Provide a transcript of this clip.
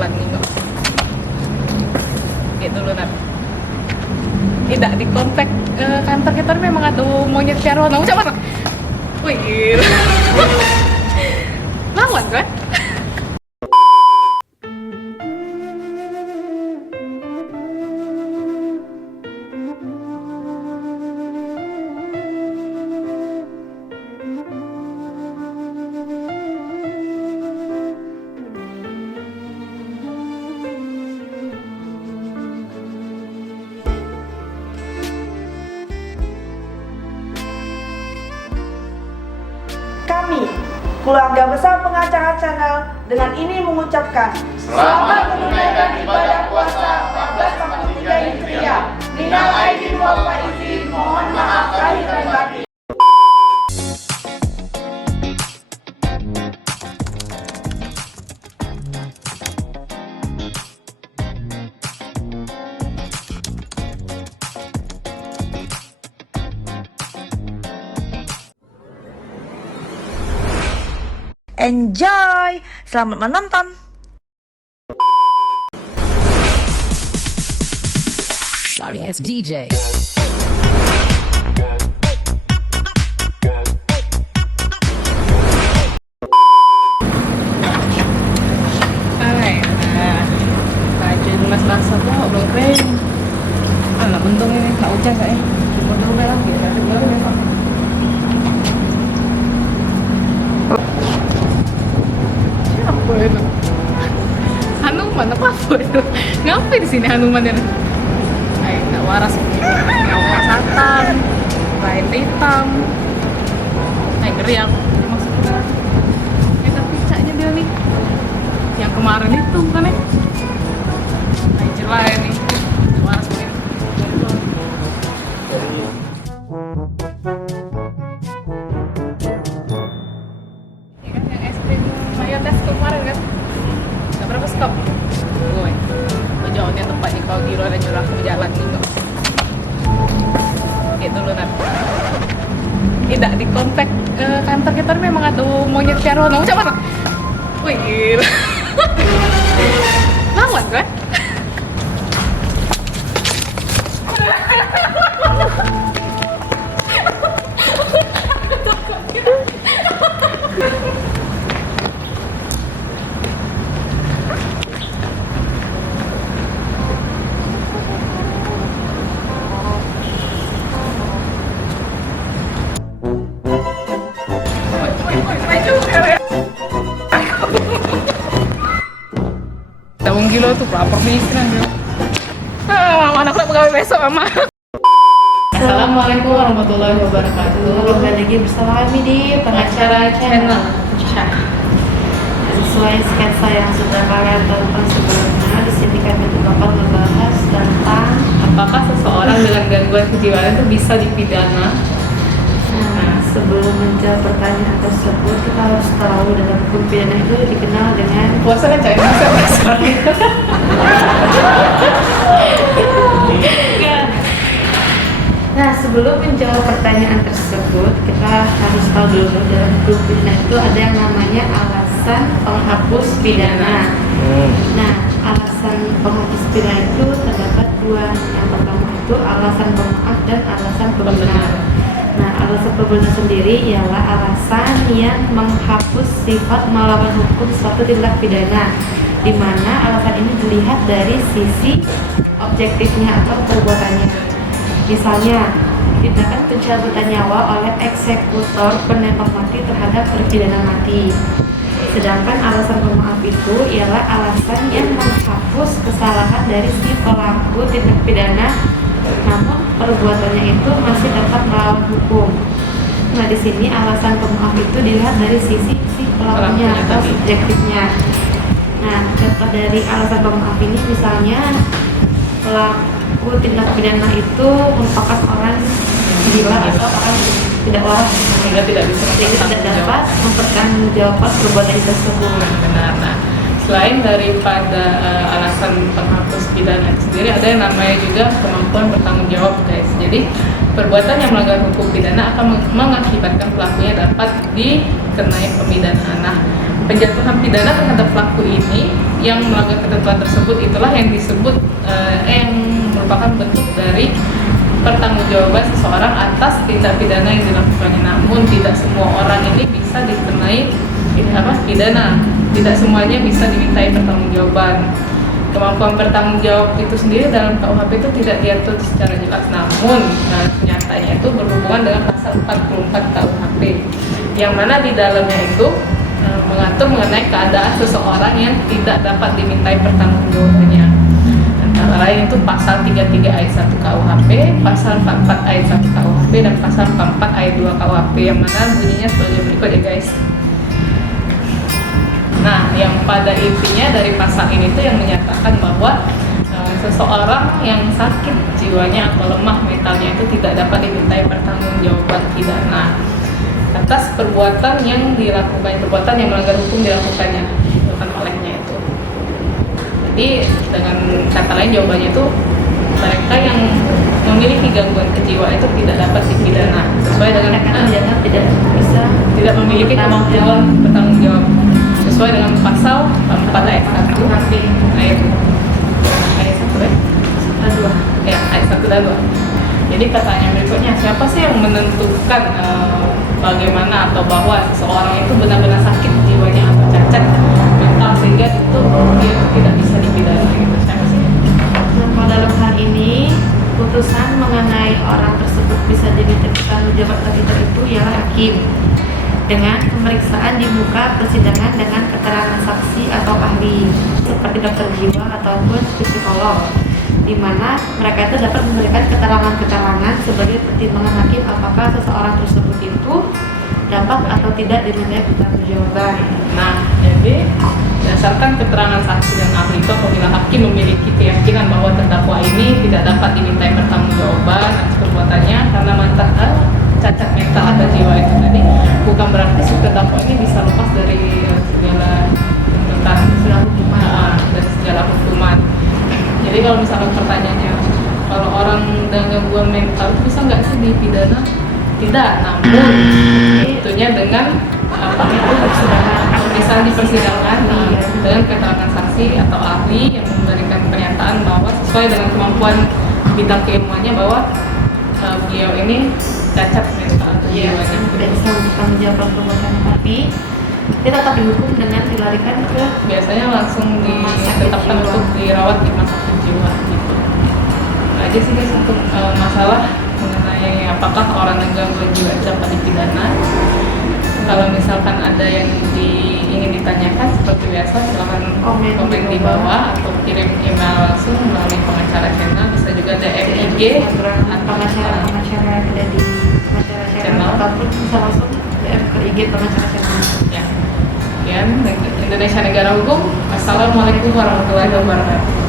jalan nih kok. Gitu dulu nanti. Tidak di komplek kantor kita memang ada monyet piaraan. Kamu siapa? Wih, lawan kan? Kami, keluarga besar pengacara channel, dengan ini mengucapkan selamat menunaikan ibadah puasa 1443 Hijriah. Minal aidin wal faizin, mohon maaf lahir dan batin. Enjoy! Selamat menonton! Sorry, it's DJ. Ay, baju mas basah tuh belum kering. Alah, untung ini nggak hujan kayaknya. Cuma dulu lagi, ada dulu ya Pak. Siapa itu? Hanuman apa itu? Ngapain di sini Hanuman ini? Ay, nggak waras. Nyawa satan, lain hitam. Ay, geriak. Maksudnya, tapi caknya dia nih. Yang kemarin itu bukan ya? Ay, jelek nih. Nggak waras begini. Ya kan, yang es krim mayonnaise kemarin kan? Nggak berapa skop? Gue jauhnya tempatnya kalau gila dan nyuruh aku jalan nih kok. Gitu dulu nanti. Tidak di komplek kantor kita memang ada monyet piaraan. Kamu siapa? Wih, lawan kan? Tabung gila tuh lapar miskin aja. Anak nak pegawai besok mama. Assalamualaikum warahmatullahi wabarakatuh. Kembali lagi bersama kami di pengacara channel. Sesuai sketsa yang sudah kalian tonton sebelumnya, di sini kami bakal membahas tentang Apakah seseorang dengan gangguan kejiwaan itu bisa dipidana? sebelum menjawab pertanyaan tersebut, kita harus tahu dalam hukum pidana itu dikenal dengan Puasa kan cari masa. Nah, sebelum menjawab pertanyaan tersebut, kita harus tahu dulu dalam hukum pidana itu ada yang namanya alasan penghapus pidana. Nah, alasan penghapus pidana itu terdapat dua. Yang pertama itu alasan pemaaf dan alasan pembenar. Nah, alasan pembenar sendiri ialah alasan yang menghapus sifat melawan hukum suatu tindak pidana, di mana alasan ini dilihat dari sisi objektifnya atau perbuatannya. Misalnya, tindakan pencabutan nyawa oleh eksekutor penembak mati terhadap terpidana mati. Sedangkan alasan pemaaf itu ialah alasan yang menghapus kesalahan dari si pelaku tindak pidana, namun perbuatannya itu masih tetap melawan hukum. Nah, di sini alasan pemaaf itu dilihat dari sisi si pelakunya atau subjektifnya. Nah, contoh dari alasan pemaaf ini misalnya pelaku tindak pidana itu merupakan orang gila atau orang tidak waras Sehingga tidak bisa tidak dapat mempertanggungjawabkan perbuatan tersebut. Benar. Nah, selain daripada alasan penghapus pidana itu sendiri, ada yang namanya juga kemampuan bertanggung jawab, guys. Jadi perbuatan yang melanggar hukum pidana akan mengakibatkan pelakunya dapat dikenai pemidanaan. Nah, penjatuhan pidana terhadap pelaku ini yang melanggar ketentuan tersebut itulah yang disebut yang merupakan bentuk dari pertanggungjawaban seseorang atas tindak pidana yang dilakukannya. Namun tidak semua orang ini bisa dikenai pidana, tidak semuanya bisa dimintai pertanggungjawaban. Kemampuan bertanggung jawab itu sendiri dalam KUHP itu tidak diatur secara jelas, namun nyatanya itu berhubungan dengan pasal 44 KUHP yang mana di dalamnya itu mengatur mengenai keadaan seseorang yang tidak dapat dimintai pertanggungjawabannya. Antara lain itu pasal 33 ayat 1 KUHP, pasal 44 ayat 1 KUHP, dan pasal 44 ayat 2 KUHP yang mana bunyinya sebagai berikut ya guys. Nah, yang pada intinya dari pasal ini tuh yang menyatakan bahwa seseorang yang sakit jiwanya atau lemah mentalnya itu tidak dapat dimintai pertanggungjawaban pidana atas perbuatan yang dilakukan, perbuatan yang melanggar hukum dilakukan olehnya itu. Jadi dengan kata lain jawabannya itu mereka yang memiliki gangguan kejiwaan itu tidak dapat dipidana sesuai dengan tidak memiliki kemampuan bertanggung jawab sesuai dengan pasal 4 ayat 1 ayat 1 ya ayat 1 dan 2. Jadi pertanyaan berikutnya, siapa sih yang menentukan bagaimana atau bahwa seseorang itu benar-benar sakit jiwanya atau cacat mental sehingga itu dia tidak bisa dipidana gitu? Siapa sih? Nah, dalam hal ini putusan mengenai orang tersebut bisa dimintai pertanggungjawab atau tidak itu ialah hakim dengan pemeriksaan di muka persidangan dengan keterangan saksi atau ahli seperti dokter jiwa ataupun psikolog, di mana mereka itu dapat memberikan keterangan-keterangan sebagai pertimbangan hakim apakah seseorang tersebut itu dapat atau tidak dimintai pertanggungjawaban. Nah, jadi berdasarkan keterangan saksi dan ahli itu apabila hakim memiliki keyakinan bahwa terdakwa ini tidak dapat dimintai pertanggungjawaban atas perbuatannya karena cacat mental atau jiwa itu tadi, bukan berarti si terdakwa ini bisa lepas dari segala tuntutan dan segala hukuman. Jadi kalau misalkan pertanyaannya, kalau orang dengan gangguan mental itu bisa nggak sih dipidana? Tidak, namun tentunya dengan pemeriksaan di persidangan dengan keterangan saksi atau ahli yang memberikan pernyataan bahwa sesuai dengan kemampuan bidang keilmuannya bahwa beliau ini cacat mental atau jiwanya tidak bisa bertanggung jawab perbuatannya, tapi dia tetap dihukum dengan dilarikan ke biasanya langsung ditetapkan untuk dirawat di rumah sakit jiwa gitu. Nah, aja sih guys untuk masalah mengenai apakah orang yang gangguan jiwa dapat dipidana. Kalau misalkan ada yang ingin ditanyakan seperti biasa silahkan komen di bawah atau kirim email langsung melalui pengacara channel, bisa juga DM IG pengacara yang ada di pengacara channel ataupun bisa langsung DM ke IG pengacara channel. Ya, sekian Indonesia Negara Hukum. Assalamualaikum warahmatullahi wabarakatuh.